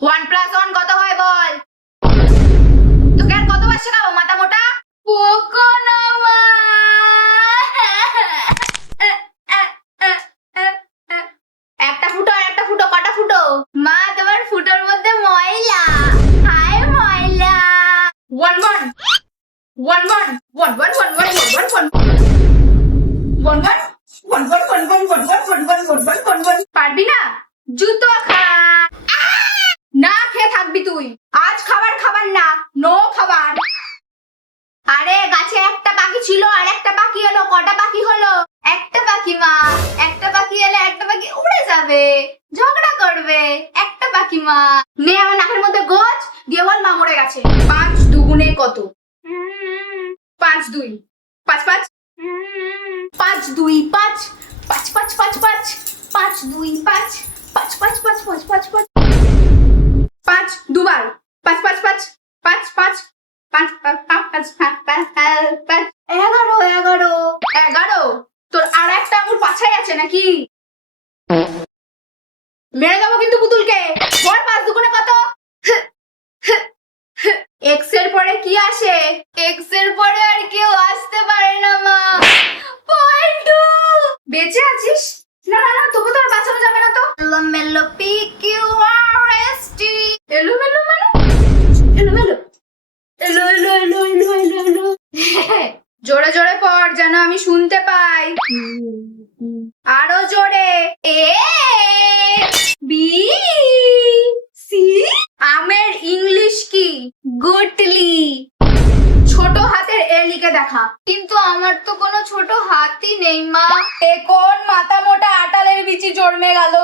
1+1 কত হয় বল? তোকে আর কতবার শেখাবো মাথা মোটা? পোকো না মা। একটা ফুটো আর একটা ফুটো, কটা ফুটো? মা তোমার ফুটোর মধ্যে ময়লা। হায় ময়লা। 1-1 1-1 1-1 1-1 1-1 1-1 পারবি না? জুতো খা। না খেয়ে থাকবি তুই। আজ খাবার না, নো খাবার। আরে গাছে একটা পাখি ছিল আর একটা পাখি এলো, কটা পাখি হলো? একটা পাখি মা। একটা পাখি এলে একটা পাখি উড়ে যাবে, ঝগড়া করবে। একটা পাখি মা। নে আমার নাকের মধ্যে গোছ দিয়ে বল মা মরে গেছে। 5 দুগুণে কত? 5 2 5 5 5 2 5 5 5 5 5 5 2 5 5 5 5 5 5 5 5 দুবার 5 5 5 5 5 5 5 5 11 তোর আর একটা আঙুল পাছায় আছে নাকি? মেরে দেবো কিন্তু পুতুলকে। বল 5 দুগুণে কত? এক্স এর পরে কি আসে? এক্স এর পরে আর কেউ আসতে পারে না মা। পল্টু বেঁচে আছিস? না না না, তোকে তো আর বাঁচানো যাবে না তো। এলোমেলো PQRST। এলোমেলো মানে? এলোমেলো এলো এলো এলো এলো এলো এলো। জোরে জোরে পড় যেন আমি শুনতে পাই। আরো জোরে। A B C। আমের ইংলিশ কি? গুটলি। ছোট হাতের এ লিখে দেখা। কিন্তু আমার তো কোনো ছোট হাতই নেই মা। এ কোন মাথা মোটা আটালের বিচি জন্মে গেল।